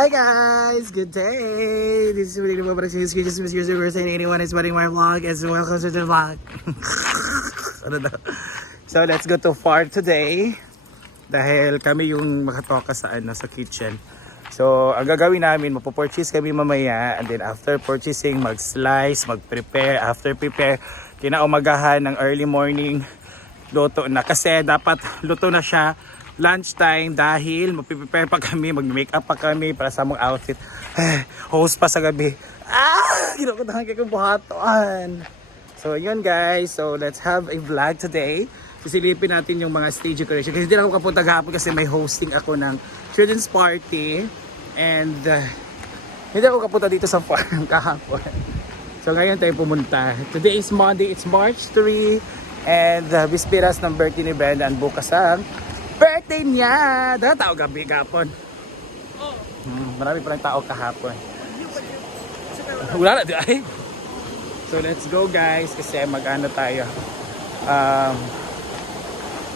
Hi guys! Good day! This is really the moment of excuses, Mr. Superstar 81 is running my vlog and welcome to the vlog. Ano daw? So let's go to farm today dahil kami yung makatoka sa kitchen. So ang gagawin namin, magpo-purchase kami mamaya and then after purchasing, mag-slice, mag-prepare. After prepare, kinaumagahan ng early morning, luto na kasi dapat luto na siya lunchtime dahil magpiprepare pa kami, mag-makeup pa kami para sa mong outfit. Host pa sa gabi. Ginukutahan kayo buhatuan. So yun guys, so let's have a vlog today. Sisilipin natin yung mga stage decoration. Kasi hindi na ako kapunta gahapon kasi may hosting ako ng children's party. And hindi ako kapunta dito sa farm kahapon. So ngayon tayo pumunta. Today is Monday, it's March 3. And Bispiras ng birthday ni Brenda and bukas ang birthday niya! Dahil tao gabi kahapon. Marami pa lang tao kahapon. Wala na di ay. So let's go guys kasi mag-ano tayo.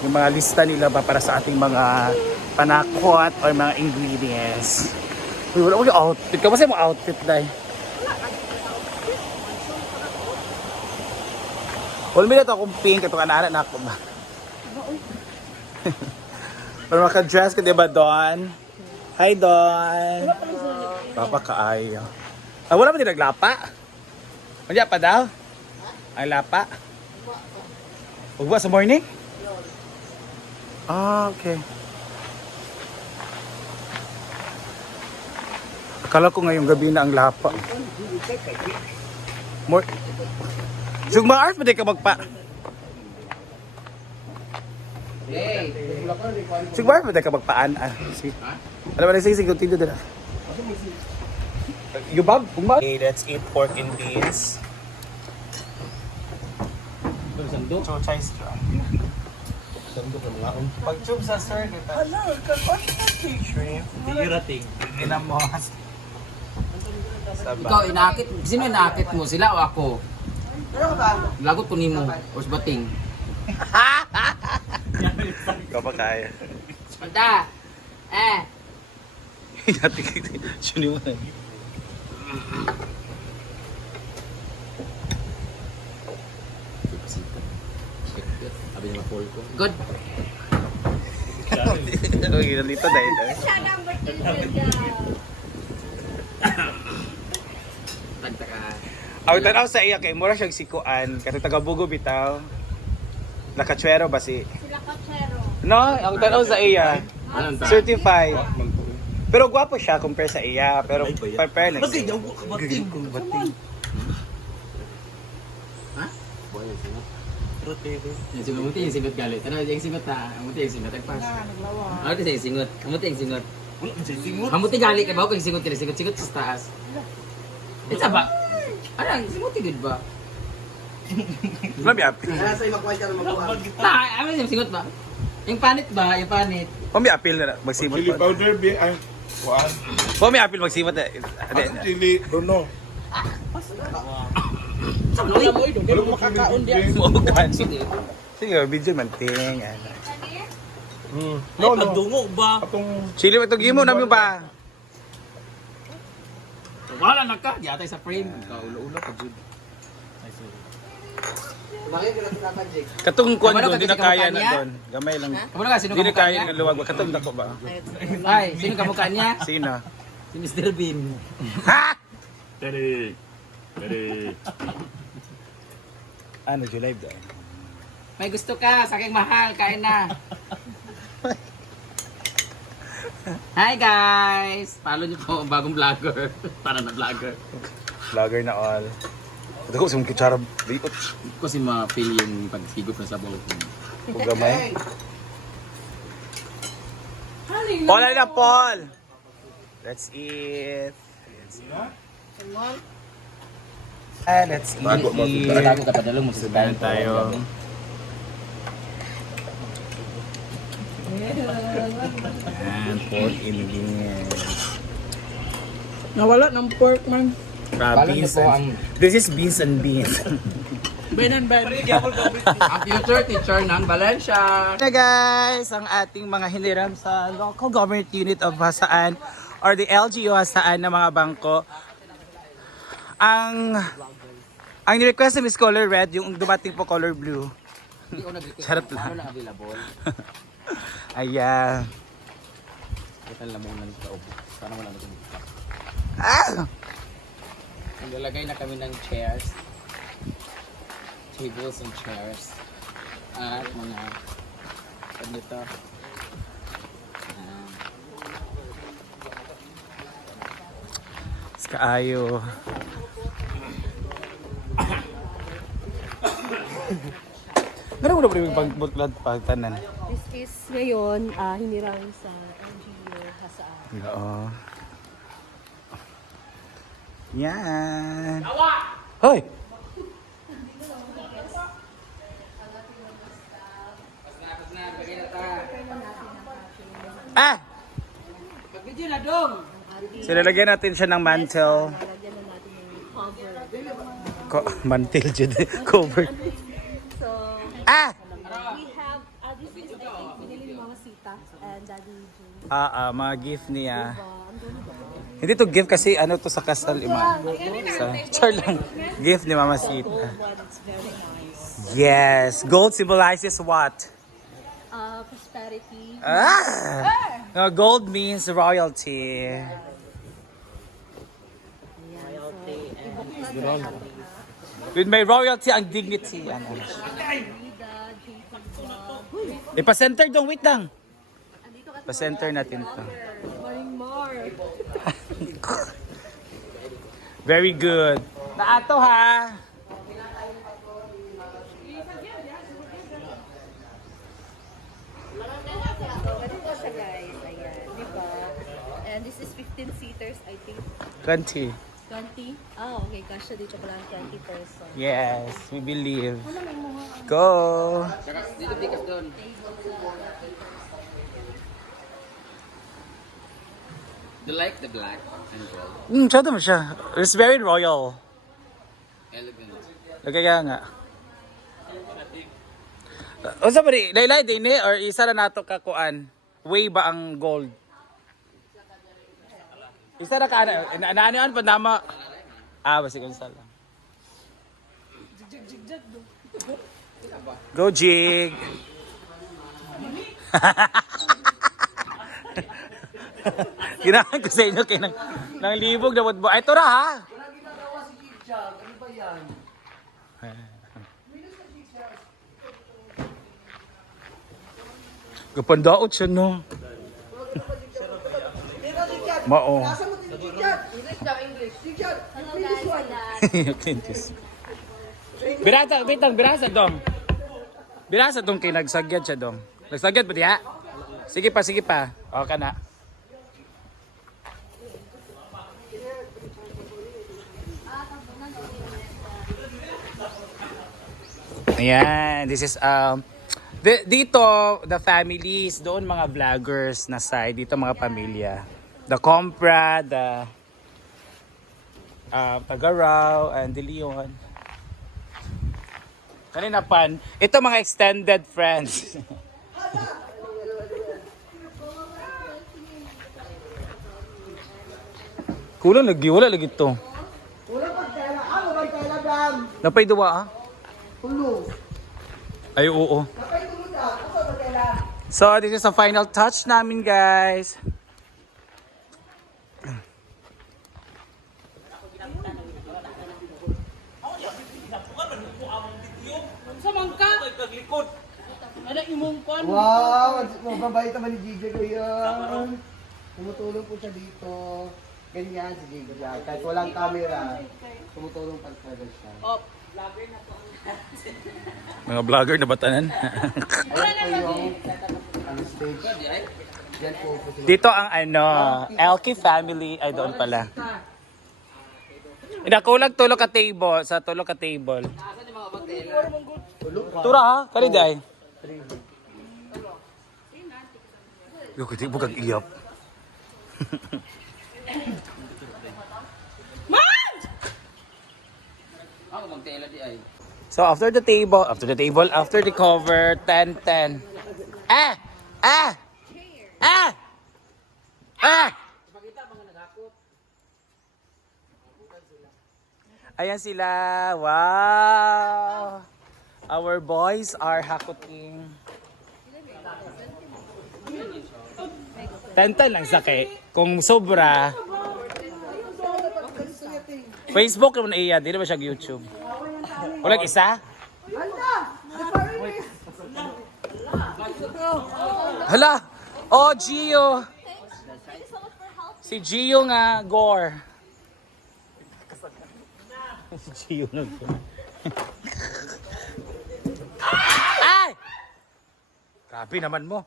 Yung mga lista nila ba para sa ating mga panakot or mga ingredients. Uy, wala ko yung outfit. Kamusta yung outfit dahil? Wala mo na ito akong pink. Ito ka na ako ba? Para maka-dress ka diba Don? Hi Don! Papa kaayo. Wala pa din naglapa? Wala pa daw? Ay lapa? Huwag ba sa morning? Okay. Akala ko ngayong gabi na ang lapa. Sugma art pa din ka magpa. Siguro ba tayo ka magpaan? Alam mo na sige, continue din. You Bob? Okay, let's eat pork and beans. So, chai straw. Pag-tube sa sir, hala, shrimp. Tirating. Inamos. Ikaw, inakit. Sino inakit mo? Sila o ako? Lagot ko nimo. O bating. Ikaw pa kaya. Manda! Sino mo na? Sabi niya ma-call ko. Good! Ano yung dito dahil? Tagta ka. Ang tanaw sa iya kay mura siyang sikuan. Kasi taga-Bugo bitaw. Nakachwero ba si? Sila Kachero. No, ang tanaw sa iya. Anong ta? Certified. Pero gwapo siya compare sa iya. Pero compare na. Bagay, daw ka bating. Ha? Yung singot, muti yung singot galit. Ano yung singot ha? Muti yung singot. Agpas. Ano yung singot? Muti yung singot. Muti galit ka ba? Kung singot ka na singot sa taas. Isa ba? Ano? Singot good ba? Mabi apil. Ano yung singot ba? Yung panit ba? Yung panit. Mabi apil na magsimot Chili pa. powder, ay, kuhaan. Mabi apil magsimot na. Chili, dono. Sabloy mo Walang makakaon diyan. Mugan. Sige, video man ting. No, no. Dungo ba? Atong Chili mo ito gimo namin pa. Wala na ka. Di atay sa frame. Ulo-ulo ka, Jude. Katong kuan Kamano doon, ka di na kasi kaya kamukha na niya? doon. Gamay lang. Kamu na sino Di na kamukha kaya niya? ng luwag. Katong dako ba? Ay, sino kamukha niya? Sino? Si Mr. Bean. Ha? Tari. Ano, July doon? May gusto ka, sa aking mahal, kain na. Hi guys! Follow niyo po ang bagong vlogger. Para na vlogger. Vlogger na all. Ito ko, sa kutsara. Diot. Ko si ma-feel yung pag-higop na sabaw. Kung gamay. Paul, ano na, Paul? Let's eat. Let's eat. Bago ka padalo mo sa Meron tayo. And pork in beans. Nawala ng pork man. Beans and, this is beans and beans. Benan ba? Ang future teacher ng Valencia. Na guys, ang ating mga hiniram sa local government unit of Hasaan or the LGU saan na mga bangko. Ang ni-request is color red, yung dumating po color blue. Hindi ko nag-request. Charot Ano lang. lang available? Ayan. Kita lamunan sa upo. Sana wala na ito. Ah! Naglalagay na kami ng chairs. Tables and chairs. At mga ganito. Kaayo. Meron mo na ba yung pagtanan? This is ngayon, hinirang sa NGO Hasaan. Oo. Yan. Hoy! Ah! Pag-video na dong! Silalagyan natin siya ng mantle. Lagyan na natin yung cover. Mantle dyan. Cover. So, Ah! we have, this is, I think, binili ni Mama Sita and Daddy June. Mga gift niya. Ang ganda ba? Hindi to gift kasi ano to sa kasal, ima. Char lang. Gift ni Mama Sita. But it's very nice. Yes. Gold symbolizes what? Prosperity. Ah! No, gold means royalty. With my royalty ang dignity. Ano? Ipa-center dong, wait lang. Pa-center natin to. Maring. Very good. Naato ha. Ganito siya guys. Ayan. Diba? And this is 15 seaters, I think. 20. 20? Ah, okay. Kasha dito pala ang 20 person. Yes, we believe. Go. Dito tikas doon. Do you like the black and gold? Siya mo siya. It's very royal. Elegant. Kaya nga. O sa pari, laylay din eh, or isa na nato kakuan. Way ba ang gold? Isa na ka, naanian pa nama. Basi kung sala. Go jig! Ginahan ko sa inyo kayo ng libog na mo. Ay, ito ra ha! Gapandaot siya no. Mao. Birasa, bitang birasa dong. Birasa dong kay nagsagyad siya dong. Nagsagyad ba diha? Sige pa, sige pa. O ka na. Ayan, this is dito the families, doon mga vloggers na side, dito mga pamilya. The Compra, the Tagaraw, and De Leon. Kanina pan, ito mga extended friends. Kulang lagi, wala lagi ito. Wala pag kailan. Ano ba kailan, Bram? Napay duwa ah? Tulog. Ay oo. Kapay tulog na. Ano ba kailan? So this is the final touch namin guys. Sa mangka. Ano imong kon? Wow! Mababait naman ni Gigi ko yan. Tumutulong po siya dito. Ganyan si Gigi. Kahit walang camera, tumutulong pa siya. Oh, Mga vlogger na batanan. Ayan po yung stage. Yan po po sila. Dito ang Elkie family ay doon pala. Inakulag tulog ka table sa tulog ka table. Tura ha, kali day. Yo kiti bukan iyap. Ako magtela di ay. So after the cover, 10-10. Ah! Ah! Ah! Ah! Ayan sila. Wow! Our boys are hakuting. 10 lang sakay. Kung sobra, Facebook naman iya, di na ba siya YouTube? Walang isa? Hala! Oh, Gio! Si Gio nga, Gore. Si Gio nga, Gore. Ay! Grabe naman mo.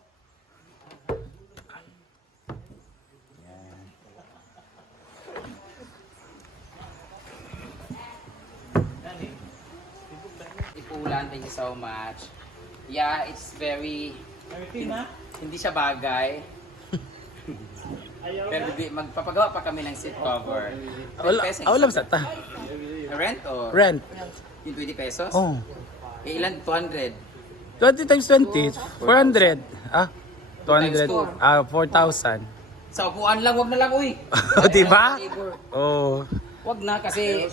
Ipulan, thank you so much. Yeah, it's very... Hindi siya bagay. Pero magpapagawa pa kami ng seat cover. 20 pesos. Alam sa ta. Rent or? Rent. Yung 20 pesos? Oh. Eh, ilan? 200. 20 times 20. 400. Ah, 200. Ah, 4,000. Sa upuan lang, wag na lang, uy. Diba? Oh. Wag na kasi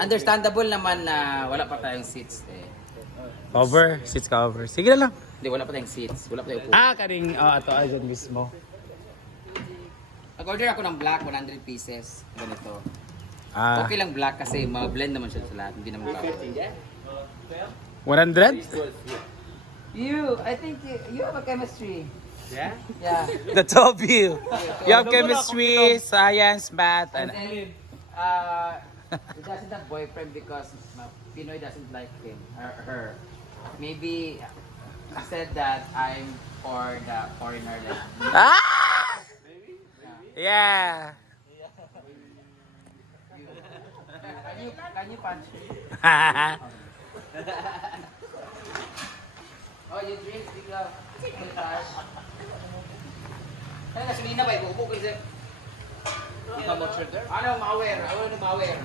understandable naman na wala pa tayong seats eh. Cover. Seats cover. Sige na lang. Hindi, wala pa tayong seats. Wala pa tayong upo. Ah, karing, ito ay dyan mismo. Nag-order ako ng black, 100 pieces. Ganito. Ah, Okay lang black kasi ma-blend naman siya sa lahat. Hindi naman pa. 100? I think you have a chemistry. Yeah? Yeah. The two of you. You have chemistry, science, math, And and... then, he doesn't have boyfriend because Pinoy doesn't like him or her. Maybe he said that I'm for the foreigner. Like, Ah! Yeah. can you punch me? Oh, you drink, bigla. Ano na, sumina ba? Ibubo ko isa. Ano, mawer? Ano, mawer?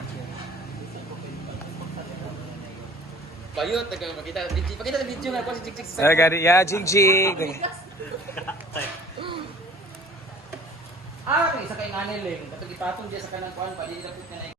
Bayot, pakita ng video nga po si Jik Jik sa Yeah, Jig Jig. Ah, may isa kay Nanel eh. Katong ipatong dia sa kanang kuan pa, di na pud kanay